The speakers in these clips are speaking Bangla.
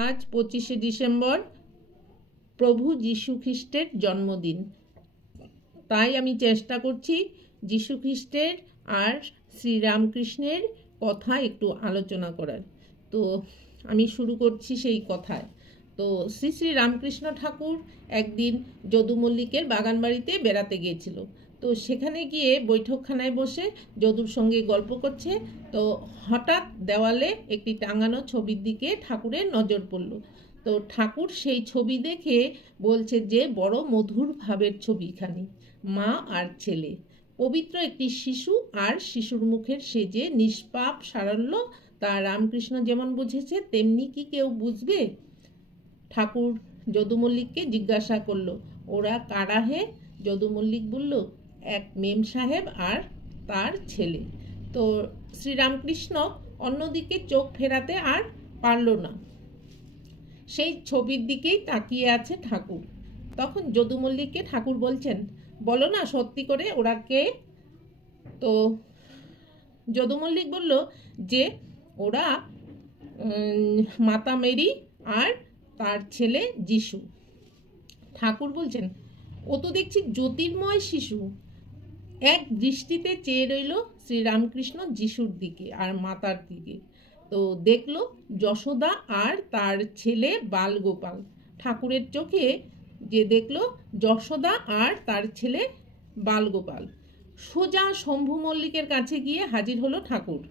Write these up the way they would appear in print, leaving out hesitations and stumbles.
आज 25শে ডিসেম্বর প্রভু যীশু খ্রিস্টের জন্মদিন। তাই আমি চেষ্টা করছি যীশু খ্রিস্টের আর শ্রীরামকৃষ্ণের কথা একটু আলোচনা করার। তো আমি শুরু করছি সেই কথায়। তো শ্রী শ্রী রামকৃষ্ণ ঠাকুর একদিন যদু মল্লিকের বাগান বাড়িতে বেড়াতে গিয়েছিল। তো সেখানে গিয়ে বৈঠকখানায় বসে যদুর সঙ্গে গল্প করছে। তো হঠাৎ দেওয়ালে একটি টাঙানো ছবির দিকে ঠাকুরের নজর পড়ল। তো ঠাকুর সেই ছবি দেখে বলছে যে বড় মধুর ভাবের ছবিখানি, মা আর ছেলে, পবিত্র একটি শিশু আর শিশুর মুখের সেজে নিষ্পাপ সারল্য তা রামকৃষ্ণ যেমন বুঝেছে তেমনি কি কেউ বুঝবে? ঠাকুর যদু মল্লিককে জিজ্ঞাসা করলো, ওরা কারা হে? যদু মল্লিক বলল, এক মেম সাহেব আর তার ছেলে। তো শ্রীরামকৃষ্ণ অন্যদিকে চোখ ফেরাতে আর পারল না, সেই ছবির দিকেই তাকিয়ে আছে ঠাকুর। তখন যদু মল্লিককে ঠাকুর বলছেন, বলো না সত্যি করে ওরা কে? তো যদু মল্লিক বলল যে ওরা মাতা মেরি আর তার ছেলে যিশু। ঠাকুর বলছেন, ও তো দেখছি জ্যোতির্ময় শিশু। এক দৃষ্টিতে চেয়ে রইল শ্রীরামকৃষ্ণ যিশুর দিকে আর মাতার দিকে। তো দেখল যশোদা আর তার ছেলে বালগোপাল। ঠাকুরের চোখে যে দেখল যশোদা আর তার ছেলে বালগোপাল। সোজা শম্ভু মল্লিকের কাছে গিয়ে হাজির হলো ঠাকুর।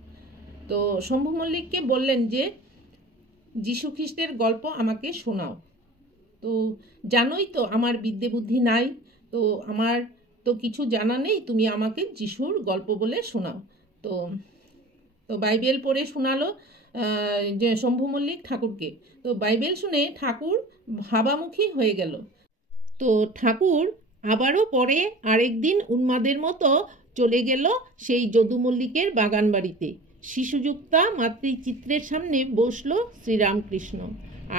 তো শম্ভু মল্লিককে বললেন যে যীশু খ্রিস্টের গল্প আমাকে শোনাও। তো জানোই তো আমার বিদ্যে বুদ্ধি নাই, তো আমার তো কিছু জানা নেই, তুমি আমাকে যিশুর গল্প বলে শোনাও। তো তো বাইবেল পড়ে শোনালো যে শম্ভু মল্লিক ঠাকুরকে। তো বাইবেল শুনে ঠাকুর ভাবামুখী হয়ে গেল। তো ঠাকুর আবারও পরে আরেকদিন উন্মাদের মতো চলে গেল সেই যদু মল্লিকের বাগান বাড়িতে। শিশুযুক্তা মাতৃচিত্রের সামনে বসলো শ্রীরামকৃষ্ণ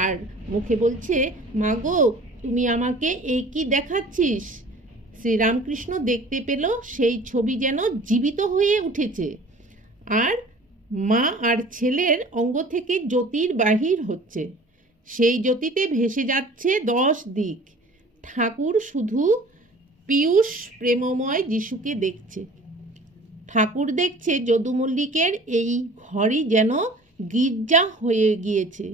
আর মুখে বলছে, মা গো, তুমি আমাকে এই কি দেখাচ্ছিস? শ্রীরামকৃষ্ণ দেখতে পেল সেই ছবি যেন জীবিত হয়ে উঠেছে আর মা আর ছেলের অঙ্গ থেকে জ্যোতির বাহির হচ্ছে। সেই জ্যোতিতে ভেসে যাচ্ছে 10 দিক। ঠাকুর শুধু পীয়ূষ প্রেমময় যিশুকে দেখছে। ঠাকুর দেখছে যদু মল্লিকের এই ঘরই যেন গির্জা হয়ে গিয়েছে।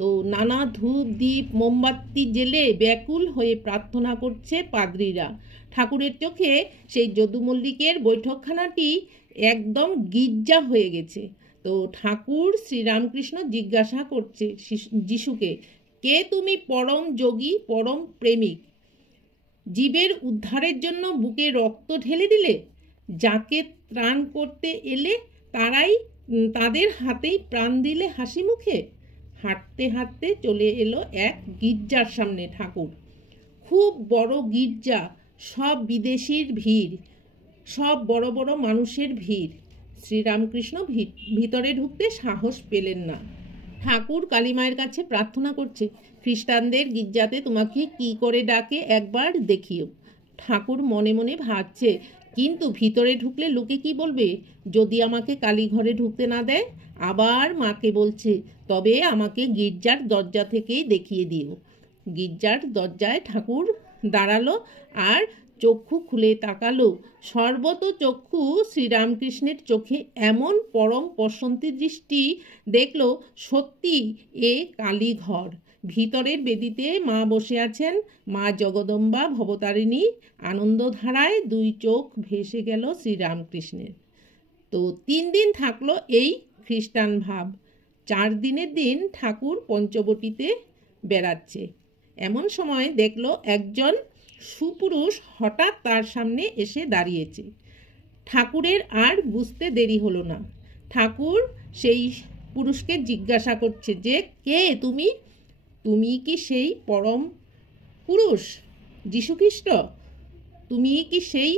তো নানা ধূপ দীপ মোমবাতি জেলে ব্যাকুল হয়ে প্রার্থনা করছে পাদ্রীরা। ঠাকুরের চোখে সেই যদু মল্লিকের বৈঠকখানাটি একদম গির্জা হয়ে গেছে। তো ঠাকুর শ্রীরামকৃষ্ণ জিজ্ঞাসা করছে যিশুকে, কে তুমি? পরম যোগী, পরম প্রেমিক, জীবের উদ্ধারের জন্য বুকে রক্ত ঢেলে দিলে, যাকে ত্রাণ করতে এলে তাদের হাতেই প্রাণ দিলে হাসি মুখে। হাঁটতে হাঁটতে চলে এলো এক গির্জার সামনে ঠাকুর। খুব বড় গির্জা, সব বিদেশির ভিড়, সব বড় বড় মানুষের ভিড়। শ্রীরামকৃষ্ণ ভিতরে ঢুকতে সাহস পেলেন না। ঠাকুর কালীমায়ের কাছে প্রার্থনা করছে, খ্রিস্টানদের গির্জাতে তোমাকে কি করে ডাকে একবার দেখিও। ঠাকুর মনে মনে ভাবছে, কিন্তু ভিতরে ঢুকলে লোকে কি বলবে? যদি আমাকে কালীঘরে ঢুকতে না দেয়? আবার মাকে বলছে, তবে আমাকে গির্জার দরজা থেকেই দেখিয়ে দিও। গির্জার দরজায় ঠাকুর দাঁড়ালো আর চক্ষু খুলে তাকালো। সর্বত চক্ষু শ্রীরামকৃষ্ণের চোখে এমন পরম প্রশান্তি দৃষ্টি দেখল, সত্যি এ কালীঘর। ভিতরের বেদিতে মা বসে আছেন, মা জগদম্বা ভবতারিণী। আনন্দধারায় 2 চোখ ভেসে গেল শ্রীরামকৃষ্ণের। তো 3 দিন থাকলো এই খ্রিস্টান ভাব। 4 দিনের দিন ঠাকুর পঞ্চবটিতে বেড়াচ্ছে। এমন সময় দেখলো একজন সুপুরুষ হঠাৎ তার সামনে এসে দাঁড়িয়েছে। ঠাকুরের আর বুঝতে দেরি হলো না। ঠাকুর সেই পুরুষকে জিজ্ঞাসা করছে যে, কে তুমি? তুমি কি সেই পরম পুরুষ যীশুখ্রিস্ট? তুমি কি সেই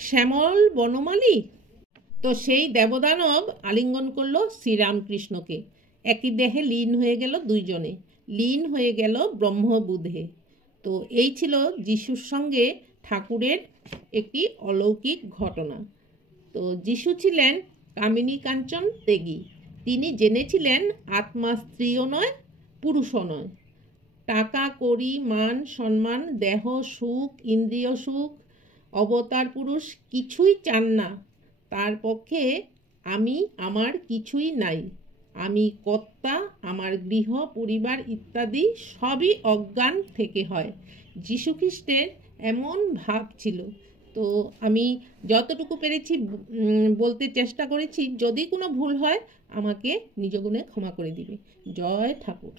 শ্যামল বনমালী? তো সেই দেবদানব আলিঙ্গন করলো শ্রীরামকৃষ্ণকে। একই দেহে লীন হয়ে গেল, দুইজনে লীন হয়ে গেল ব্রহ্মবুধে। তো এই ছিল যিশুর সঙ্গে ঠাকুরের একটি অলৌকিক ঘটনা। তো যিশু ছিলেন কামিনী কাঞ্চন ত্যাগী। তিনি জেনেছিলেন আত্মা স্ত্রীও নয়, পুরুষও নয়। টাকা কড়ি মান সম্মান দেহ সুখ ইন্দ্রিয় সুখ অবতার পুরুষ কিছুই চান না। তার পক্ষে আমি আমার কিছুই নাই। আমি কর্তা, আমার গৃহ পরিবার ইত্যাদি সবই অজ্ঞান থেকে হয়। যীশুখ্রিস্টের এমন ভাব ছিল। তো আমি যতটুকু পেরেছি বলতে চেষ্টা করেছি। যদি কোনো ভুল হয় আমাকে নিজ গুণে ক্ষমা করে দিবে। জয় ঠাকুর।